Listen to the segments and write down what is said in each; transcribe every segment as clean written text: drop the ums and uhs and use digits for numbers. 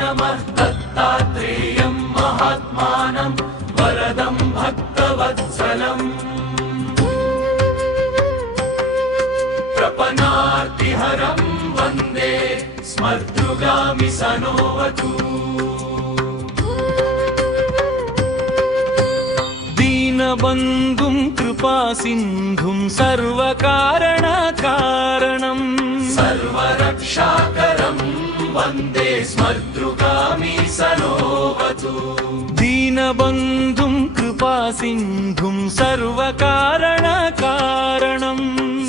नमः दत्तात्रेयं महात्मानं वरदं भक्तवत्सलम् प्रपन्नार्तिहरं वन्दे स्मर्तृगामि सनोवतु दीनबन्धुं कृपासिन्धुं सर्वकारणकारणं सर्वरक्षाकरं वन्दे स्मर्तृगामि सनोवतु दीनबन्धुं कृपासिन्धुं सर्वकारणकारणं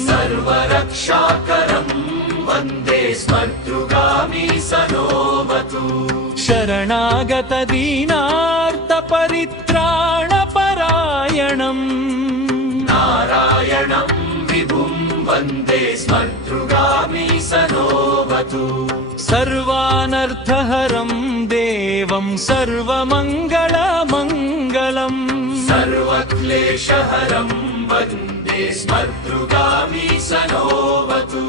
सर्वरक्षाकरं वन्दे स्मर्तृगामि सनोवतु शरणागतदीनार्तपरित्राणपरायणम् नारायणं विभुं वन्दे स्मर्तृगामि सनोवतु सर्वानर्थहरं देवं सर्वमङ्गलमङ्गलम् सर्वक्लेशहरं वन्दे स्मर्तृगामि सनोवतु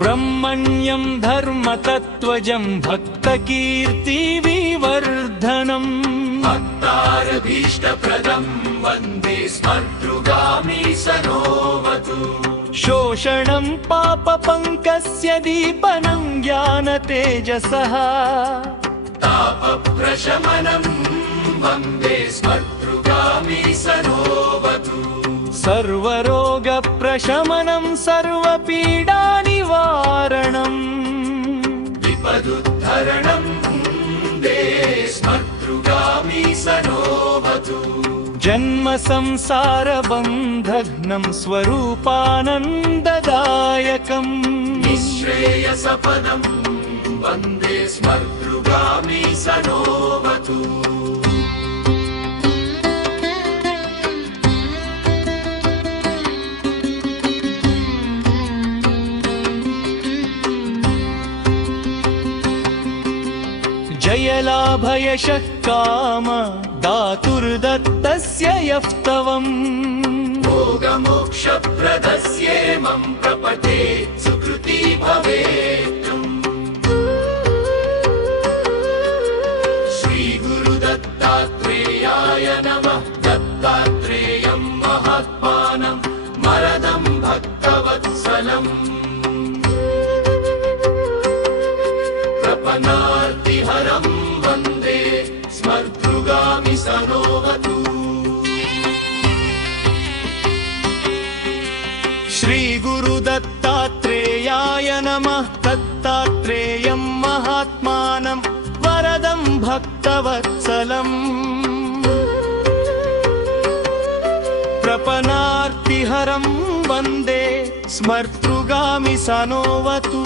ब्रह्मण्यं धर्मतत्त्वजं भक्तकीर्तिविवर्धनम् भक्तारभीष्टप्रदं वन्दे स्मर्तृगामि सनोवतु शोषणं पापपङ्कस्य दीपनं ज्ञानतेजसः तापप्रशमनं वन्दे स्मर्तृगामि सनोवतु सर्वरोगप्रशमनं सर्वपीडानिवारणम् विपदुद्धरणं वन्दे स्मर्तृगामि सनोवतु जन्मसंसारबन्धघ्नं स्वरूपानन्ददायकम् निःश्रेयसपदं वन्दे स्मर्तृगामि सनोवतु जयलाभयशः काम दातुर्दत्तस्य यस्तवम् भोगमोक्षप्रदस्येमं प्रपठेत् सुकृती भवेत् श्रीगुरुदत्तात्रेयाय नमः दत्तात्रेयं महात्मानं वरदं भक्तवत्सलम् प्रपन्नार्तिहरं वन्दे स्मर्तृगामि सनोवतु श्रीगुरुदत्तात्रेयाय नमः दत्तात्रेयं महात्मानं वरदं भक्तवत्सलम् प्रपन्नार्तिहरं वन्दे स्मर्तृगामि सनोवतु